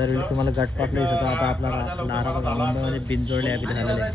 दरवेळेस तुम्हाला गटपातला दिसतो. आता आपला लारा बघा मुंबईमध्ये बिनजोडले ॲपिट झालेले आहे.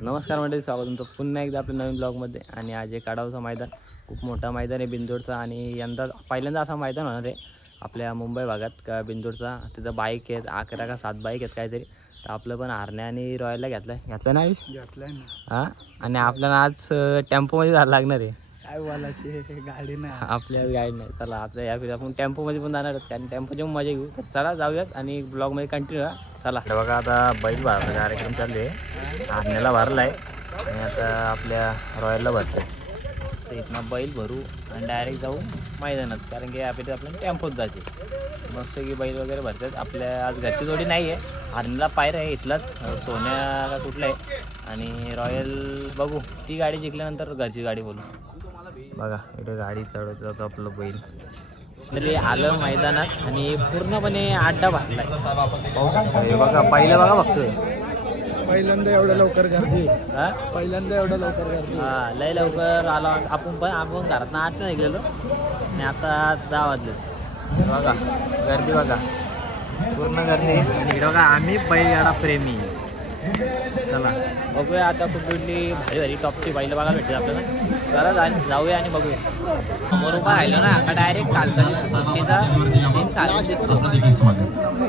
नमस्कार मंडळी, स्वागत तुमचं पुन्हा एकदा आपल्या नवीन ब्लॉगमध्ये. आणि आज एक काढावचं मैदान, खूप मोठा मैदान आहे बिंदोडचा. आणि यंदा पहिल्यांदा असा मैदान होणार आहे आपल्या मुंबई भागात का बिंदोडचा. तिथं बाईक आहेत 11 का 7 बाईक आहेत काहीतरी. तर आपलं पण हरण्या आणि रॉयलला घेतलं ना आयुष? घेतलंय ना. हां, आणि आपल्याला आज टेम्पोमध्ये जायला लागणार आहे. काय बोलायची गाडी नाही, आपल्या गाडी नाही. चला आपल्या या आपण टेम्पोमध्ये पण जाणार आहोत, कारण टेम्पोची पण मजा घेऊ. तर चला जाऊयात आणि ब्लॉगमध्ये कंटिन्यू. चला बघा, आता बैल भरला कार्यक्रम चालले. हरण्याला भरला आहे आणि आता आपल्या रॉयलला भरतो. तर इथनं बैल भरू आणि डायरेक्ट जाऊ मैदानात, कारण की आपल्या आपल्याला टेम्पोत जायचे. मस्त की बैल वगैरे भरतात. आपल्या आज घरची जोडी नाही आहे, हरण्याला पायरा आहे इथलाच सोन्याला कुठला आहे. आणि रॉयल बघू, ती गाडी जिंकल्यानंतर घरची गाडी बोलू. बघा इथे गाडी चढवत जातो आपलं बैल. तरी आलं मैदानात आणि पूर्णपणे अड्डा भरलाय. बघा पहिलं बघा फक्त पहिल्यांदा एवढ्या लवकर गर्दी. पहिल्यांदा एवढ्या लवकर गर्दी. हां, लय लवकर आलो आपण घरात 8 निघलेलो आणि आता 10 वाजले. बघा गर्दी, बघा पूर्ण गर्दी. आणि बघा आम्ही बैलगाडा प्रेमी. चला बघूया आता कुठली भारी भारी टॉपची बैल बघायला भेटते आपल्याला. चला जाऊया आणि बघूया. समोर उभा राहिलो ना, आता डायरेक्ट कालचा दिसतो, सुट्टीचा सीन कालचा दिसतो.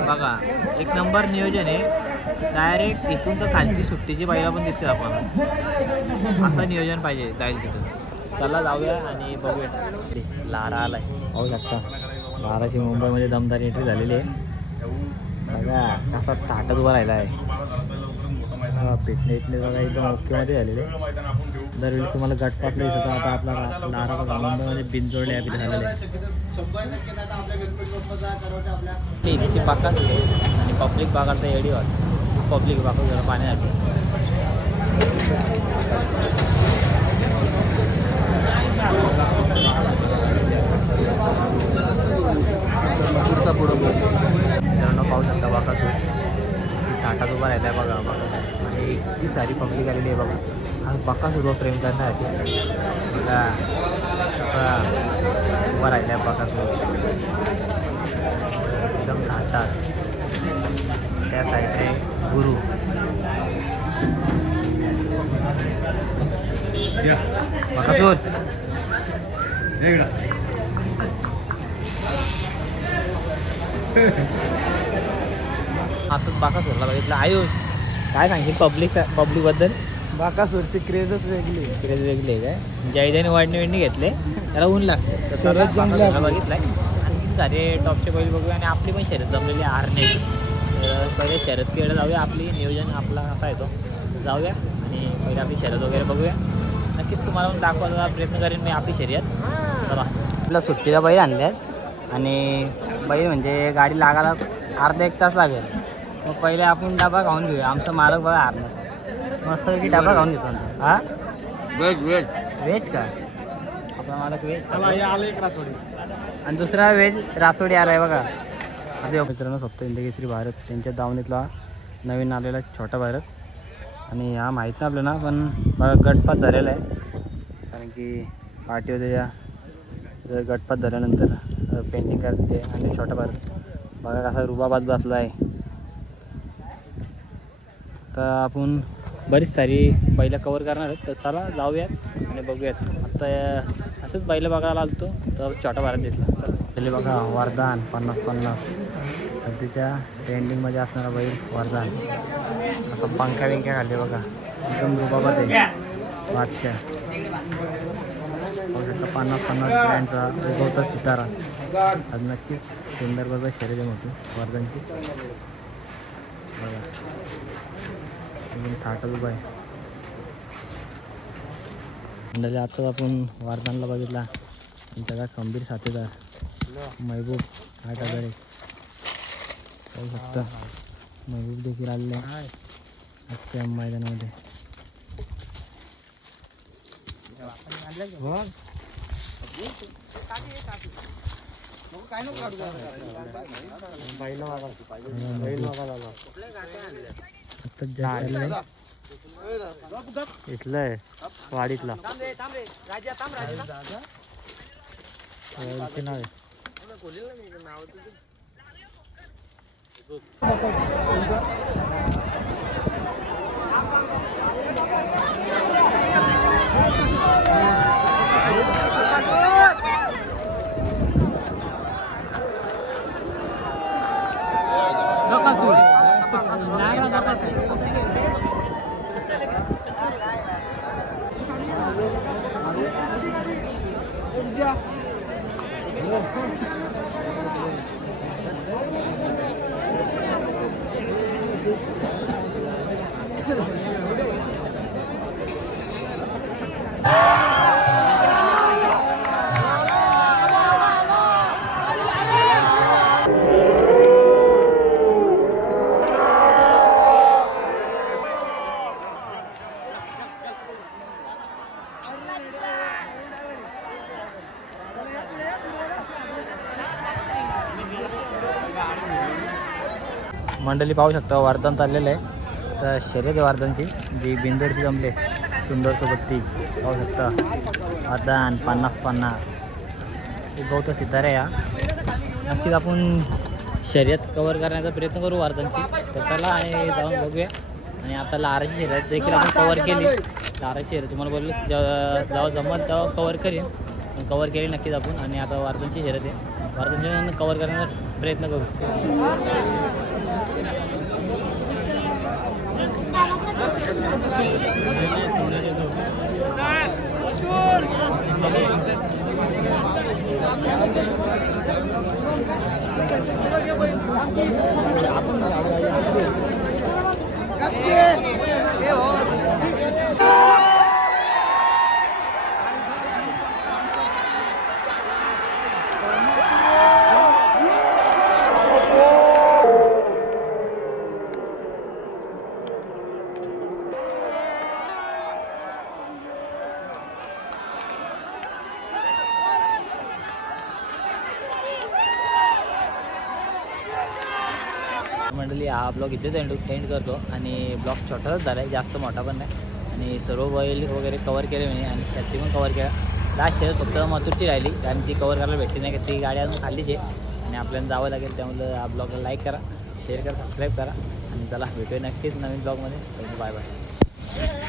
बघा एक नंबर नियोजन आहे. डायरेक्ट इथून तर खालची सुट्टीची बैला पण दिसते आपण. असं नियोजन पाहिजे जाईल तिथून. चला जाऊया आणि बघूया. लारा आलाय, पाहू शकता. लाराची मुंबईमध्ये दमदार एंट्री झालेली आहे. बघा कसा ताटात उभा राहिला आहे. फिटनेस बघा एकदम ओकेमध्ये झालेले. दरवेळेस तुम्हाला गटपातला दिसतो. आता आपला लारा बघा मुंबईमध्ये बिनजोडले ॲपिट झालेले आहे. इथे बाकाच आणि पब्लिक बागाचा एडी वाटतं. पब्लिक बाका जरा पाण्यात पाहू शकता. बाकासूर ताटात उभा राहिला आहे बघा. बघा आणि इतकी सारी पब्लिक आलेली आहे बघा. आणि बाकासूर प्रेम करण्यासाठी बघा उभा राहिला आहे बाकासूर एकदम ताटात. त्या साईडने गुरु बाकासूर. आता बाकासूरला बघितलं. आयुष काय सांगशील पब्लिक बद्दल? बाकासूरची क्रेजच वेगळी. क्रेज वेगळी आहे काय? जयदेने वाढणी घेतले, त्याला ऊन लागतं. बघितलंय. आणखी सारे टॉपचे बैल बघूया आणि आपली पण शर्यत जमलेली हरण्याची. तर पहिले शर्यत खेळ जाऊया. आपली नियोजन आपला असा येतो. जाऊया आणि पहिले आपली शर्यत वगैरे बघूया. नक्कीच तुम्हाला पण दाखवायचा प्रयत्न करेन मी आपली शर्यत. चला आपल्या सुट्टीला बैल आणल्यात आणि बैल म्हणजे गाडी लागायला अर्धा 1 तास लागेल. मग पहिले आपण डबा खाऊन घेऊया. आमचा मालक बघा हरणार मस्त की डबा खाऊन घेतो. हां व्हेज का? आपला मालक व्हेज आणि दुसरा व्हेज रासोडी आला आहे बघा. अरे मित्रांनो, सप्त इंदकेसरी भारत त्यांच्या दावणीतला नवीन आलेला छोटा भारत. आणि हा माहीत नाही आपल्याला, पण बघा गटपात झालेला आहे. कारण की पार्टी होते या गटपात झाल्यानंतर पेंटिंग करते. आणि छोटा भारत बघा कसा रुबाबात बसला आहे. तर आपण बरीच सारी बैलं कवर करणार आहेत. तर चला जाऊयात आणि बघूयात. आता असंच बैलं बघायला आलतो तर छोटा भारत दिसला. पहिले बघा वरदान 50-50 सध्याच्या ट्रेंडिंगमध्ये असणारा बैल वरदान. असं पंख्या बिंख्या खाल्ले बघा, एकदम रुबाबात आहे. बादशाह 50-50 ब्रँडचा उगवता सितारा. आज नक्कीच सुंदर बघा शर्यत होती वर्धनची. बघा एकदम थाटात उभा आहे. म्हणजे आताच आपण वर्धनला बघितला. त्याचा खंबीर साथीदार महबूब 8,001 पाहू शकता. महबूब देखील आलेला आहे आजच्या मैदानामध्ये. इथलंय वाडीतला मंडळी पाहू शकता वर्धन चाललेलं आहे. तर शर्यत आहे वर्धनची जी बिंदोडची जमले सुंदर सोबत ती पाहू शकता. वर्धन 50-50 गौतम सिद्धारे या. नक्कीच आपण शर्यत कवर करण्याचा प्रयत्न करू वर्धनची. तर चला आणि जाऊन बघूया. आणि आता लाराची शर्यत देखील आपण कवर केली. लाराची शर्यत तुम्हाला बोलले जेव्हा जमल तेव्हा कवर करेन. पण कवर केली नक्कीच आपण. आणि आता वर्धनची शर्यत आहे. वर्धनची कवर करण्याचा प्रयत्न करू. मंडळी हा ब्लॉग इथेच एंड करतो. आणि ब्लॉग छोटाच झाला आहे, जास्त मोठा पण नाही. आणि सर्व बैल वगैरे कवर केले मी आणि शर्ती पण कवर केला. लास्ट शर्यत फक्त मथुरची राहिली कारण ती कवर करायला भेटली नाही. ती गाडी अजून खालीच आहे आणि आपल्याला जावं लागेल. त्यामुळे हा ब्लॉगला लाईक करा, शेअर करा, सबस्क्राईब करा. आणि चला भेटूया नक्कीच नवीन ब्लॉगमध्ये. Bye bye.